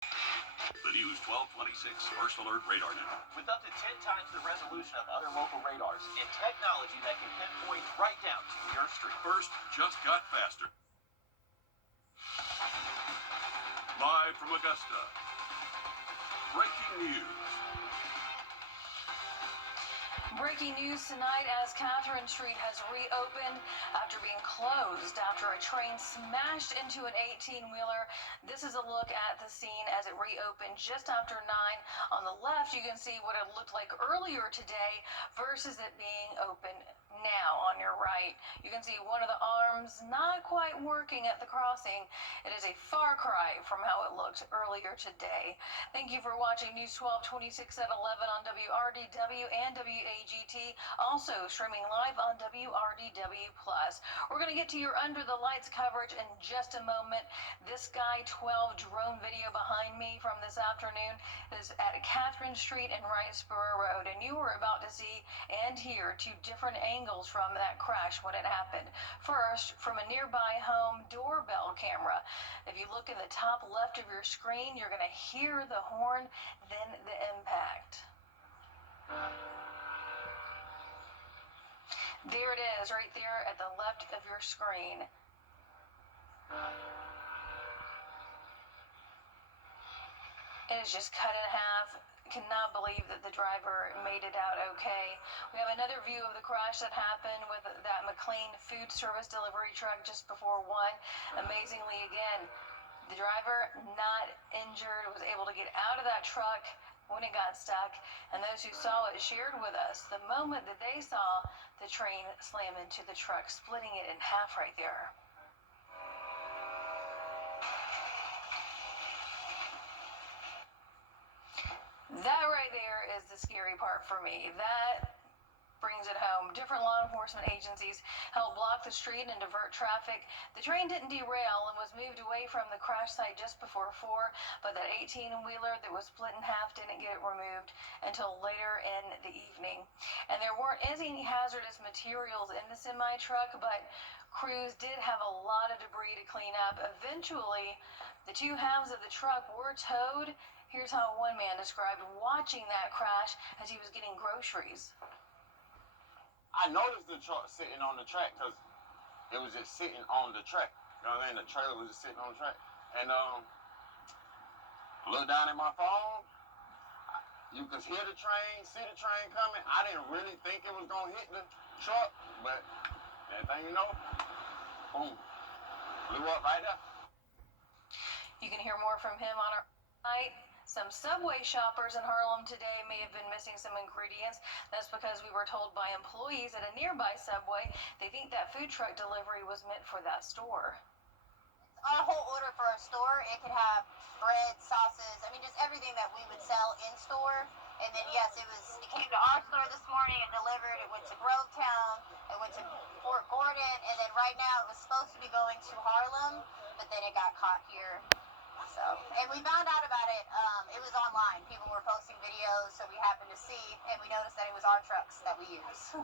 The News 1226 First Alert Radar Now. With up to 10 times the resolution of other local radars and technology that can pinpoint right down to your street. First just got faster. Live from Augusta. Breaking news. Breaking news tonight as Catherine Street has reopened after being closed after a train smashed into an 18-wheeler. This is a look at the scene as it reopened just after 9. On the left, you can see what it looked like earlier today versus it being open now on your right. You can see one of the arms not quite working at the crossing. It is a far cry from how it looked earlier today. Thank you for watching News 1226 at 11 on WRDW and WAGT, also streaming live on WRDW+. We're going to get to your Under the Lights coverage in just a moment. This Guy 12 drone video behind me from this afternoon is at Catherine Street and Wrightsboro Road, and you were about to see and hear two different angles from that crash when it happened. First, from a nearby home doorbell camera. If you look in the top left of your screen, you're going to hear the horn, then the impact. There it is, right there at the left of your screen. It is just cut in half. Cannot believe that the driver made it out okay. We have another view of the crash that happened with that McLean food service delivery truck just before 1. Amazingly, again, the driver not injured, was able to get out of that truck when it got stuck, and those who saw it shared with us the moment that they saw the train slam into the truck, splitting it in half right there. That right there is the scary part for me. That brings it home. Different law enforcement agencies helped block the street and divert traffic. The train didn't derail and was moved away from the crash site just before 4, but that 18-wheeler that was split in half didn't get removed until later in the evening. And there weren't any hazardous materials in the semi-truck, but crews did have a lot of debris to clean up. Eventually, the two halves of the truck were towed. Here's how one man described watching that crash as he was getting groceries. I noticed the truck sitting on the track because it was just sitting on the track. You know what I mean? The trailer was just sitting on the track. And I looked down at my phone. You could hear the train, see the train coming. I didn't really think it was going to hit the truck, but that thing, you know, boom, blew up right there. You can hear more from him on our site. Some Subway shoppers in Harlem today may have been missing some ingredients. That's because we were told by employees at a nearby Subway they think that food truck delivery was meant for that store. Our whole order for our store, it could have bread, sauces, I mean just everything that we would sell in store. And then yes, it came to our store this morning and delivered. It went to Grovetown, it went to Fort Gordon, and then right now it was supposed to be going to Harlem, but then it got caught here. So, and we found out about it, it was online. People were posting videos, so we happened to see, and we noticed that it was our trucks that we use.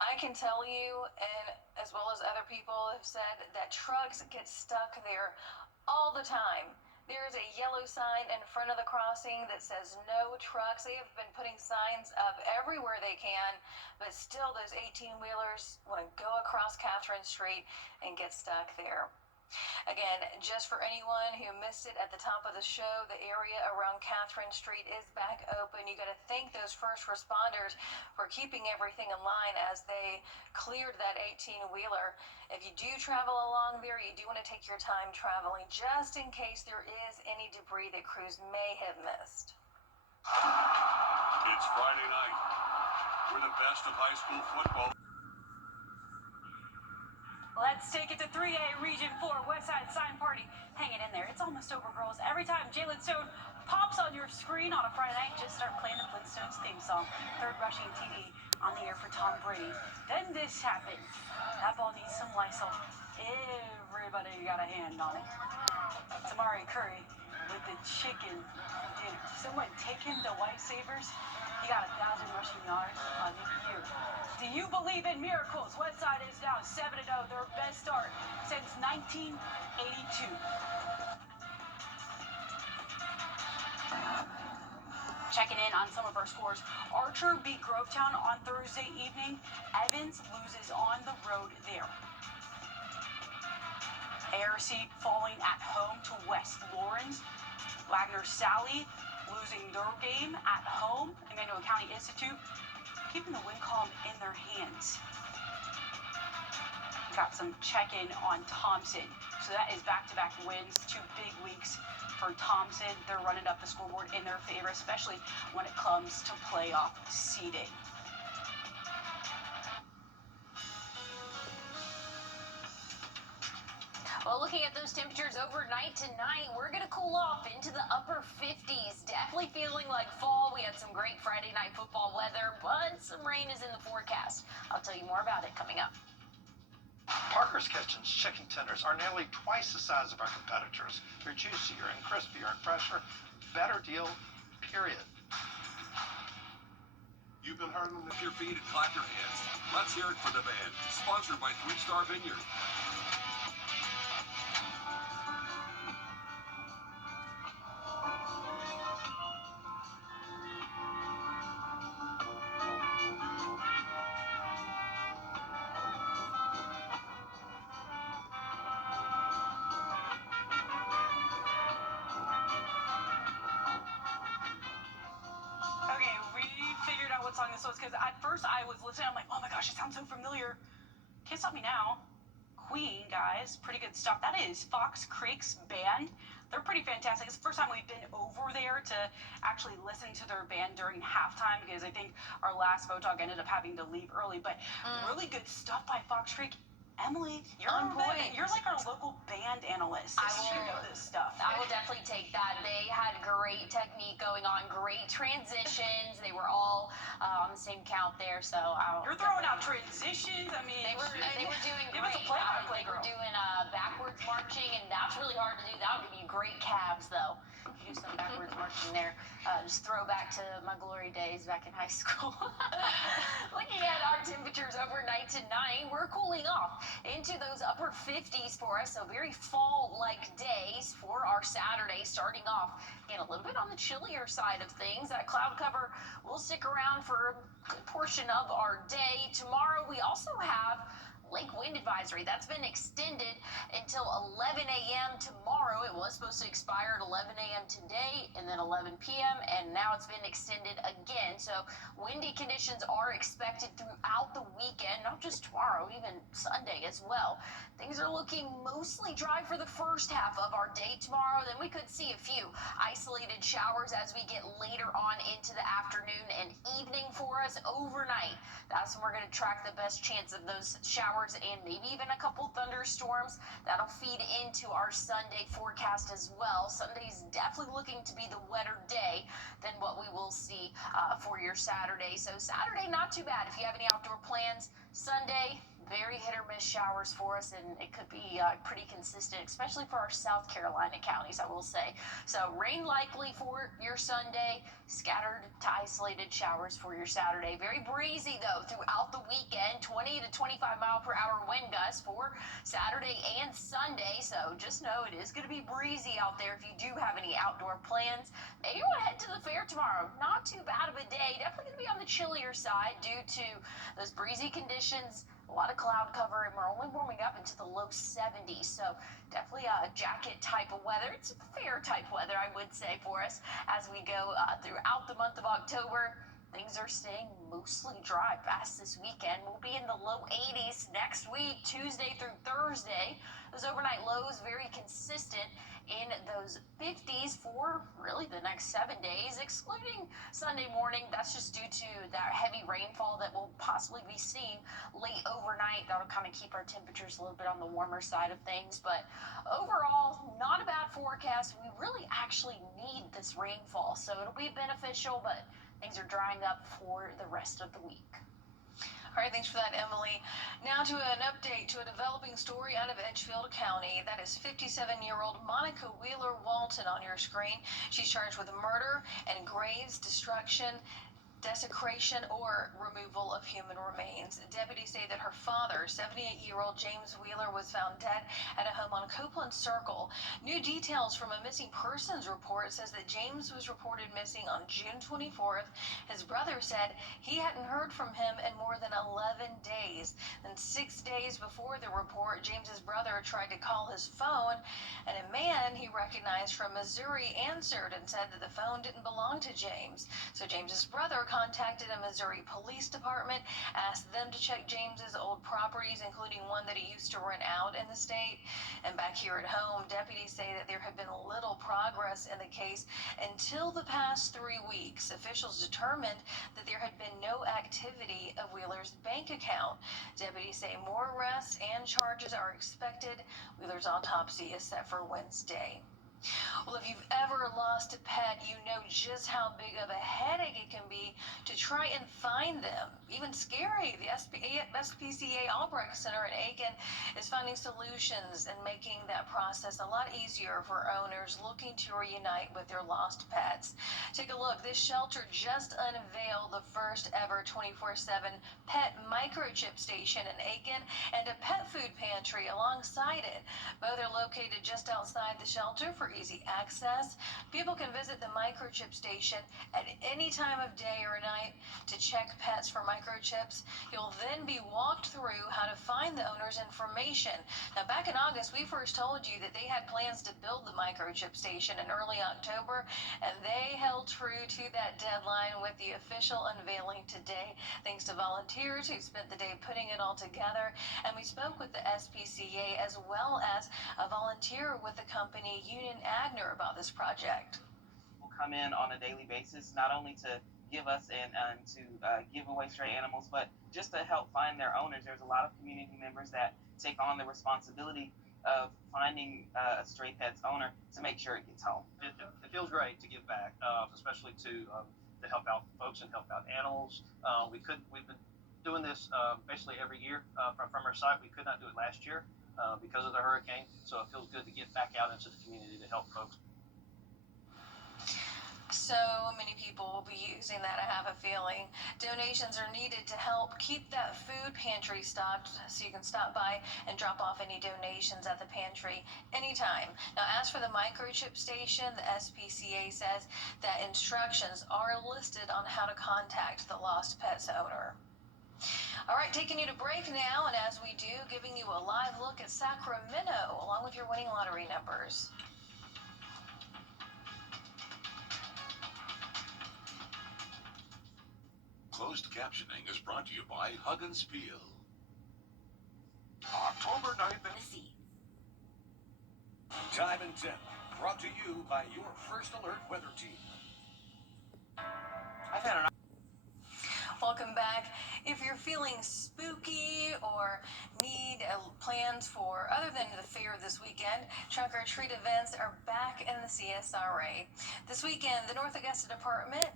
I can tell you, and as well as other people have said, that trucks get stuck there all the time. There is a yellow sign in front of the crossing that says no trucks. They have been putting signs up everywhere they can, but still those 18-wheelers want to go across Catherine Street and get stuck there. Again, just for anyone who missed it at the top of the show, the area around Catherine Street is back open. You got to thank those first responders for keeping everything in line as they cleared that 18-wheeler. If you do travel along there, you do want to take your time traveling just in case there is any debris that crews may have missed. It's Friday night. We're the best of high school football. Let's take it to 3A Region 4 Westside Sign Party. Hanging in there. It's almost over, girls. Every time Jalen Stone pops on your screen on a Friday night, just start playing the Flintstones theme song. Third rushing TD on the air for Tom Brady. Then this happens. That ball needs some Lysol. Everybody got a hand on it. Tamari Curry with the chicken dinner. Someone take him to Lifesavers. He got 1,000 rushing yards on the year. Do you believe in miracles? Westside is now 7-0, their best start since 1982. Checking in on some of our scores. Archer beat Grovetown on Thursday evening. Evans loses on the road there. ARC falling at home to West Lawrence. Wagner Sally losing their game at home. Emmanuel County Institute keeping the win column in their hands. Got some check-in on Thompson. So that is back-to-back wins, 2 big weeks for Thompson. They're running up the scoreboard in their favor, especially when it comes to playoff seeding. Well, looking at those temperatures overnight tonight, we're going to cool off into the upper 50s. Definitely feeling like fall. We had some great Friday night football weather, but some rain is in the forecast. I'll tell you more about it coming up. Parker's Kitchen's chicken tenders are nearly twice the size of our competitors. They're juicier and crispier and fresher. Better deal, period. You've been hurting with your feet and clap your hands. Let's hear it for the band. Sponsored by 3 Star Vineyard. Okay, we figured out what song this was because at first I was listening. I'm like, oh my gosh, it sounds so familiar. Can't stop me now. Queen, guys, pretty good stuff. That is Fox Creek's band. They're pretty fantastic. It's the first time we've been over there to actually listen to their band during halftime because I think our last Photog ended up having to leave early. But really good stuff by Fox Creek. Emily, you're On point. You're like our local band analyst. I You should will- know this stuff. I will definitely take that. They had great technique going on, great transitions. They were all on the same count there, so I'll You're throwing out transitions. I mean, They were doing Give us great. a play-by-play, They were girl. doing backwards marching, and that's really hard to do. That'll give you great calves, though. You do some backwards marching there. Just throw back to my glory days back in high school. Looking at our temperatures overnight tonight, we're cooling off into those upper 50s for us. So very fall-like days for our Saturday, starting off again a little bit on the chillier side of things. That cloud cover will stick around for a good portion of our day. Tomorrow we also have lake wind advisory. That's been extended until 11 a.m. tomorrow. It was supposed to expire at 11 a.m. today and then 11 p.m. and now it's been extended again. So windy conditions are expected throughout the weekend, not just tomorrow, even Sunday as well. Things are looking mostly dry for the first half of our day tomorrow. Then we could see a few isolated showers as we get later on into the afternoon and evening for us overnight. That's when we're going to track the best chance of those showers and maybe even a couple thunderstorms. That'll feed into our Sunday forecast as well. Sunday's definitely looking to be the wetter day than what we will see for your Saturday. So Saturday, not too bad if you have any outdoor plans. Sunday, very hit or miss showers for us, and it could be pretty consistent, especially for our South Carolina counties, I will say. So rain likely for your Sunday, scattered to isolated showers for your Saturday. Very breezy, though, throughout the weekend. 20 to 25 mile per hour wind gusts for Saturday and Sunday. So just know it is going to be breezy out there if you do have any outdoor plans. Maybe you want to head to the fair tomorrow. Not too bad of a day. Definitely going to be on the chillier side due to those breezy conditions. A lot of cloud cover, and we're only warming up into the low 70s, so definitely a jacket type of weather. It's fair type weather, I would say, for us as we go throughout the month of October. Things are staying mostly dry past this weekend. We'll be in the low 80s next week, Tuesday through Thursday. Those overnight lows very consistent in those 50s for really the next 7 days, excluding Sunday morning. That's just due to that heavy rainfall that we'll possibly be seeing late overnight. That'll kind of keep our temperatures a little bit on the warmer side of things. But overall, not a bad forecast. We really actually need this rainfall, so it'll be beneficial, but things are drying up for the rest of the week. All right, thanks for that, Emily. Now to an update to a developing story out of Edgefield County. That is 57-year-old Monica Wheeler Walton on your screen. She's charged with murder and graves destruction. desecration or removal of human remains. Deputies say that her father, 78-year-old James Wheeler, was found dead at a home on Copeland Circle. New details from a missing persons report says that James was reported missing on June 24th. His brother said he hadn't heard from him in more than 11 days. Then 6 days before the report, James's brother tried to call his phone, and a man he recognized from Missouri answered and said that the phone didn't belong to James. So James's brother contacted a Missouri police department, asked them to check James's old properties, including one that he used to rent out in the state. And back here at home, deputies say that there had been little progress in the case until the past 3 weeks. Officials determined that there had been no activity of Wheeler's bank account. Deputies say more arrests and charges are expected. Wheeler's autopsy is set for Wednesday. Well, if you've ever lost a pet, you know just how big of a headache it can be to try and find them. Even scary. The SPCA Albrecht Center in Aiken is finding solutions and making that process a lot easier for owners looking to reunite with their lost pets. Take a look. This shelter just unveiled the first ever 24/7 pet microchip station in Aiken and a pet food pantry alongside it. Both are located just outside the shelter for easy access. People can visit the microchip station at any time of day or night to check pets for microchips. You'll then be walked through how to find the owner's information. Now, back in August, we first told you that they had plans to build the microchip station in early October, and they held true to that deadline with the official unveiling today, thanks to volunteers who spent the day putting it all together. And we spoke with the SPCA as well as a volunteer with the company Union Agner about this project. Will come in on a daily basis, not only to give us and to give away stray animals, but just to help find their owners. There's a lot of community members that take on the responsibility of finding a stray pet's owner to make sure it gets home. It feels great to give back, especially to help out folks and help out animals. We've been doing this basically every year from our site. We could not do it last year because of the hurricane, so it feels good to get back out into the community to help folks. So many people will be using that, I have a feeling. Donations are needed to help keep that food pantry stocked, so you can stop by and drop off any donations at the pantry anytime. Now, as for the microchip station, the SPCA says that instructions are listed on how to contact the lost pet's owner. All right, taking you to break now, and as we do, giving you a live look at Sacramento, along with your winning lottery numbers. Closed captioning is brought to you by Hug and Spiel. October 9th The sea. Time and Temp, brought to you by your First Alert weather team. I've had an Welcome back. If you're feeling spooky or need plans for other than the fair this weekend, trunk or treat events are back in the CSRA. This weekend, the North Augusta Department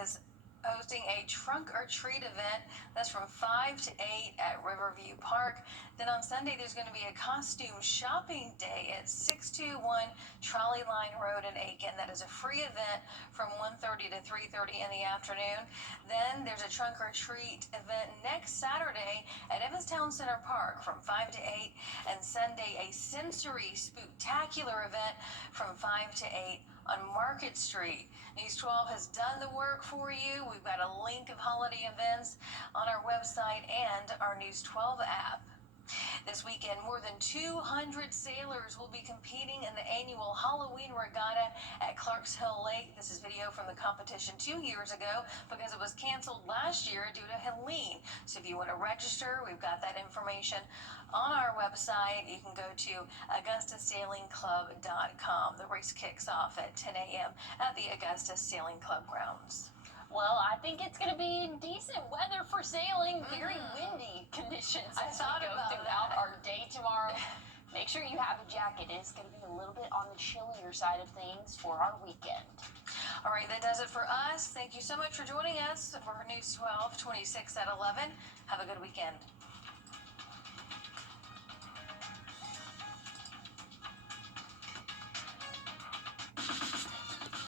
is hosting a trunk or treat event that's from 5 to 8 at Riverview Park. Then on Sunday, there's going to be a costume shopping day at 621 Trolley Line Road in Aiken. That is a free event from 1:30 to 3:30 in the afternoon. Then there's a trunk or treat event next Saturday at Evanstown Center Park from 5 to 8, and Sunday a sensory spooktacular event from 5 to 8 on Market Street. News 12 has done the work for you. We've got a link of holiday events on our website and our News 12 app. This weekend, more than 200 sailors will be competing in the annual Halloween Regatta at Clarks Hill Lake. This is video from the competition 2 years ago because it was canceled last year due to Helene. So if you want to register, we've got that information on our website. You can go to AugustaSailingClub.com. The race kicks off at 10 a.m. at the Augusta Sailing Club grounds. Well, I think it's going to be decent weather for sailing, very windy conditions I as thought we go about throughout that. our day tomorrow. Make sure you have a jacket. It's going to be a little bit on the chillier side of things for our weekend. All right, that does it for us. Thank you so much for joining us for News 12, 26 at 11. Have a good weekend.